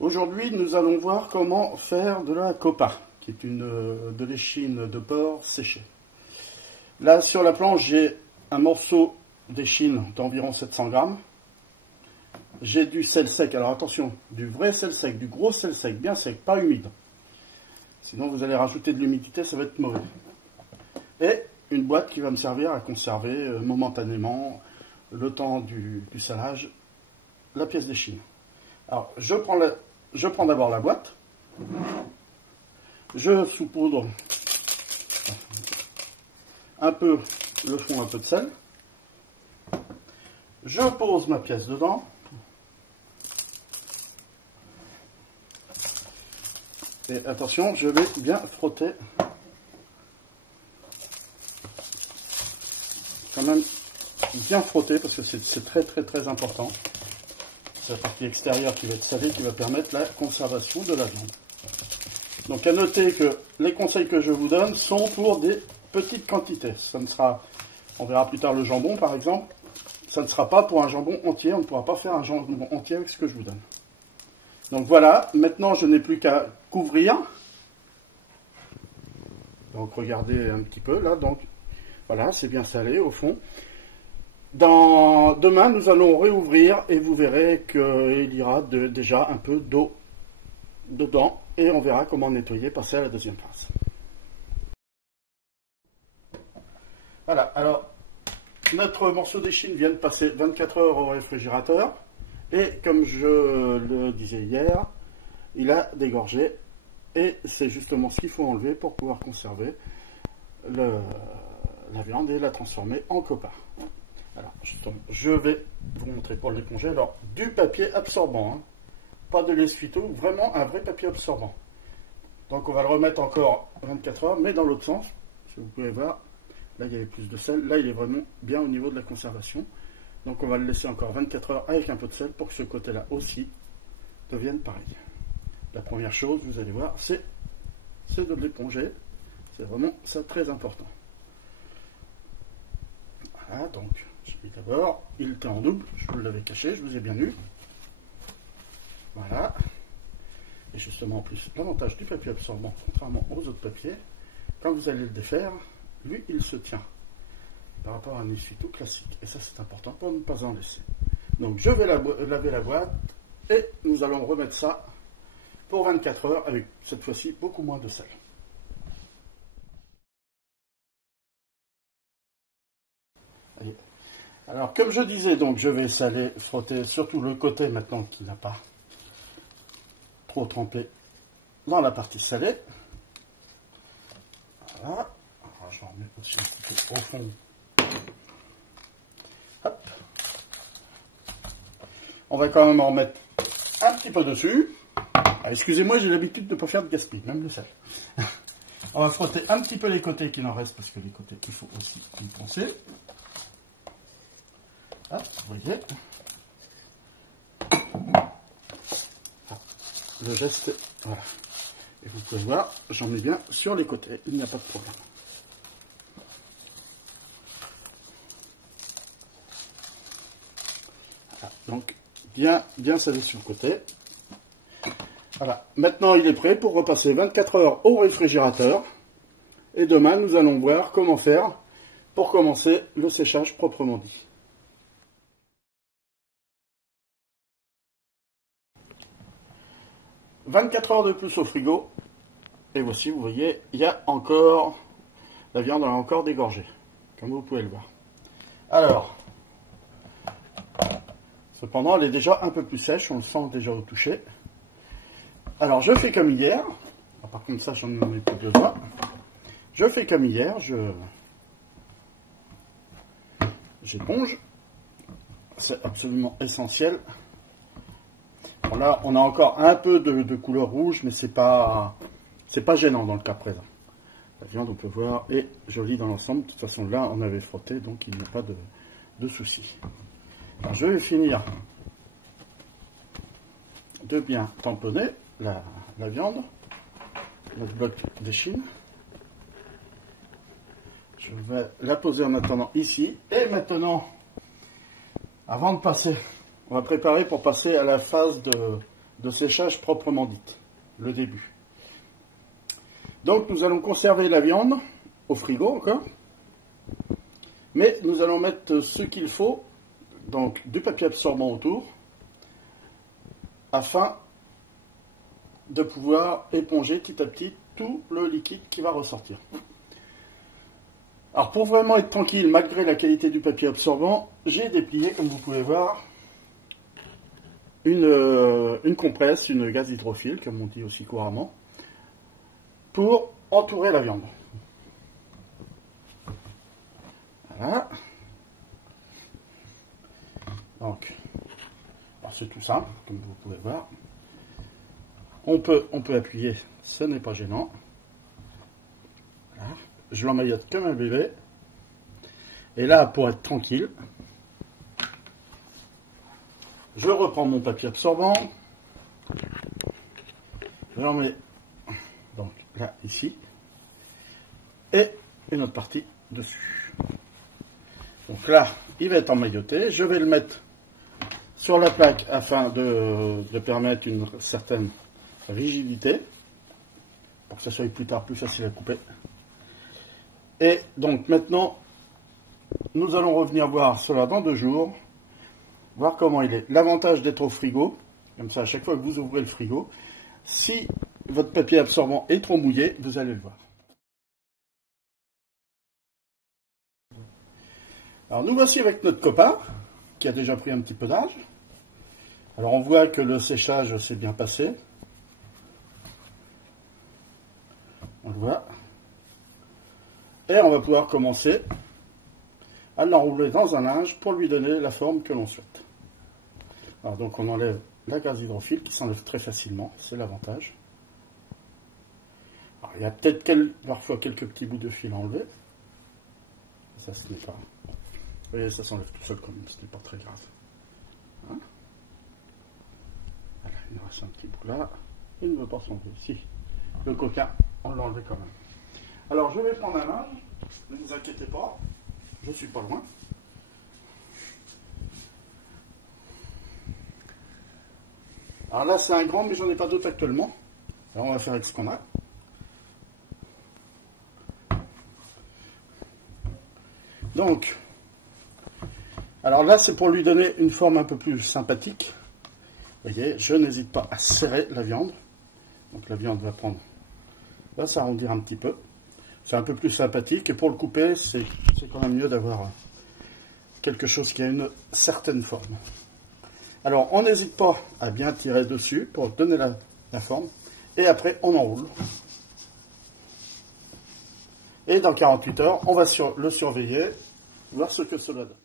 Aujourd'hui, nous allons voir comment faire de la copa, qui est de l'échine de porc séchée. Là, sur la planche, j'ai un morceau d'échine d'environ 700 grammes. J'ai du sel sec. Alors attention, du vrai sel sec, du gros sel sec, bien sec, pas humide. Sinon, vous allez rajouter de l'humidité, ça va être mauvais. Et une boîte qui va me servir à conserver momentanément, le temps du salage, la pièce d'échine. Alors, je prends d'abord la boîte, je saupoudre un peu le fond, un peu de sel, je pose ma pièce dedans, et attention, je vais bien frotter, quand même bien frotter parce que c'est très important. C'est la partie extérieure qui va être salée, qui va permettre la conservation de la viande. Donc à noter que les conseils que je vous donne sont pour des petites quantités. Ça ne sera, on verra plus tard le jambon par exemple, ça ne sera pas pour un jambon entier, on ne pourra pas faire un jambon entier avec ce que je vous donne. Donc voilà, maintenant je n'ai plus qu'à couvrir. Donc regardez un petit peu là, donc voilà, c'est bien salé au fond. Demain, nous allons réouvrir et vous verrez qu'il y aura déjà un peu d'eau dedans et on verra comment nettoyer, passer à la deuxième phase. Voilà, alors notre morceau d'échine vient de passer 24 heures au réfrigérateur et comme je le disais hier, il a dégorgé et c'est justement ce qu'il faut enlever pour pouvoir conserver la viande et la transformer en copa. Alors, justement, je vais vous montrer pour l'éponger. Alors, du papier absorbant, hein, pas de l'essuie-tout, vraiment un vrai papier absorbant. Donc, on va le remettre encore 24 heures, mais dans l'autre sens. Si vous pouvez voir, là, il y avait plus de sel. Là, il est vraiment bien au niveau de la conservation. Donc, on va le laisser encore 24 heures avec un peu de sel pour que ce côté-là aussi devienne pareil. La première chose, vous allez voir, c'est de l'éponger. C'est vraiment ça très important. Voilà, donc. D'abord, il était en double, je vous l'avais caché, je vous ai bien eu. Voilà. Et justement, en plus, l'avantage du papier absorbant, contrairement aux autres papiers, quand vous allez le défaire, lui, il se tient par rapport à un essuie-tout classique. Et ça, c'est important pour ne pas en laisser. Donc, je vais laver la boîte et nous allons remettre ça pour 24 heures avec, cette fois-ci, beaucoup moins de sel. Allez. Alors, comme je disais, donc, je vais saler, frotter surtout le côté maintenant qui n'a pas trop trempé dans la partie salée. Voilà. Alors, je remets aussi un petit peu au fond. Hop. On va quand même en remettre un petit peu dessus. Excusez-moi, j'ai l'habitude de ne pas faire de gaspille, même le sel. On va frotter un petit peu les côtés qu'il en reste, parce que les côtés, il faut aussi y penser. Hop, vous voyez. Le geste, voilà. Et vous pouvez voir, j'en mets bien sur les côtés, il n'y a pas de problème. Voilà, donc, bien salé sur le côté. Voilà, maintenant il est prêt pour repasser 24 heures au réfrigérateur. Et demain, nous allons voir comment faire pour commencer le séchage proprement dit. 24 heures de plus au frigo, et voici, vous voyez, il y a encore, la viande a encore dégorgé, comme vous pouvez le voir. Alors, cependant, elle est déjà un peu plus sèche, on le sent déjà au toucher. Alors, je fais comme hier, par contre ça, j'en ai plus besoin. Je fais comme hier, j'éponge, c'est absolument essentiel. Bon, là, on a encore un peu de couleur rouge, mais c'est pas gênant dans le cas présent. La viande, on peut voir, est jolie dans l'ensemble. De toute façon, là, on avait frotté, donc il n'y a pas de soucis. Alors, je vais finir de bien tamponner la viande, notre bloc d'échine. Je vais la poser en attendant ici. Et maintenant, avant de passer, on va préparer pour passer à la phase de séchage proprement dite, le début. Donc nous allons conserver la viande au frigo encore, mais nous allons mettre ce qu'il faut, donc du papier absorbant autour, afin de pouvoir éponger petit à petit tout le liquide qui va ressortir. Alors pour vraiment être tranquille, malgré la qualité du papier absorbant, j'ai déplié, comme vous pouvez voir, une compresse, une gaz hydrophile, comme on dit aussi couramment, pour entourer la viande. Voilà. Donc, c'est tout simple, comme vous pouvez voir. On peut appuyer, ce n'est pas gênant. Voilà. Je l'emmaillote comme un bébé. Et là, pour être tranquille, je reprends mon papier absorbant. Je l'en mets donc là, ici. Et une autre partie dessus. Donc là, il va être emmailloté. Je vais le mettre sur la plaque afin de permettre une certaine rigidité. Pour que ça soit plus tard plus facile à couper. Et donc maintenant, nous allons revenir voir cela dans 2 jours. Voir comment il est. L'avantage d'être au frigo, comme ça à chaque fois que vous ouvrez le frigo, si votre papier absorbant est trop mouillé, vous allez le voir. Alors nous voici avec notre copain, qui a déjà pris un petit peu d'âge. Alors on voit que le séchage s'est bien passé. On le voit. Et on va pouvoir commencer à l'enrouler dans un linge pour lui donner la forme que l'on souhaite. Alors donc on enlève la gaz hydrophile qui s'enlève très facilement, c'est l'avantage. Alors il y a peut-être parfois quelques petits bouts de fil à enlever. Ça ce n'est pas. Vous voyez, ça s'enlève tout seul quand même, ce n'est pas très grave. Hein, voilà, il nous reste un petit bout là. Il ne veut pas s'enlever. Si, le coquin, on l'a enlevé quand même. Alors je vais prendre un linge, ne vous inquiétez pas, je suis pas loin. Alors là c'est un grand mais j'en ai pas d'autre actuellement. Alors on va faire avec ce qu'on a. Donc, alors là c'est pour lui donner une forme un peu plus sympathique. Vous voyez, je n'hésite pas à serrer la viande. Donc la viande va s'arrondir un petit peu. C'est un peu plus sympathique et pour le couper, c'est quand même mieux d'avoir quelque chose qui a une certaine forme. Alors, on n'hésite pas à bien tirer dessus pour donner la forme et après, on enroule. Et dans 48 heures, on va le surveiller, voir ce que cela donne.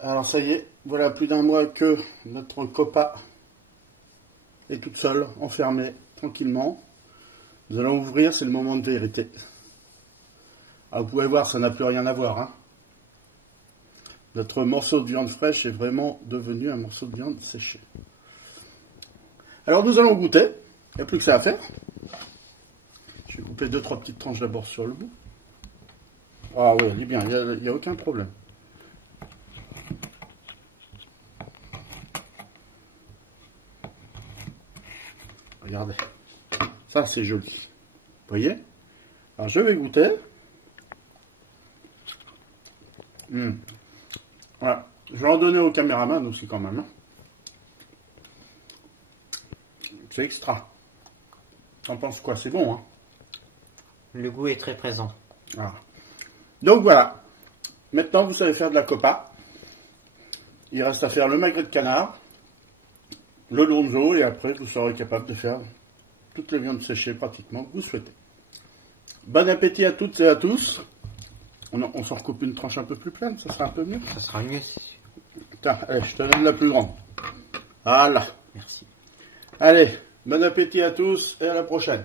Alors ça y est, voilà plus d'1 mois que notre copa est toute seule, enfermée, tranquillement. Nous allons ouvrir, c'est le moment de vérité. Alors vous pouvez voir, ça n'a plus rien à voir. Hein. Notre morceau de viande fraîche est vraiment devenu un morceau de viande séchée. Alors nous allons goûter, il n'y a plus que ça à faire. Je vais couper 2-3 petites tranches d'abord sur le bout. Ah oui, elle est bien, il n'y a aucun problème. Regardez, ça c'est joli. Vous voyez? Alors je vais goûter. Voilà. Je vais en donner au caméraman aussi quand même. Hein. C'est extra. T'en penses quoi? C'est bon, hein? Le goût est très présent. Voilà. Donc voilà. Maintenant vous savez faire de la copa. Il reste à faire le magret de canard, le longeau, et après vous serez capable de faire toutes les viandes séchées pratiquement que vous souhaitez. Bon appétit à toutes et à tous. On s'en recoupe une tranche un peu plus pleine, ça sera un peu mieux. Ça sera mieux. Tiens, allez, je te donne la plus grande. Voilà. Merci. Allez, Bon appétit à tous et à la prochaine.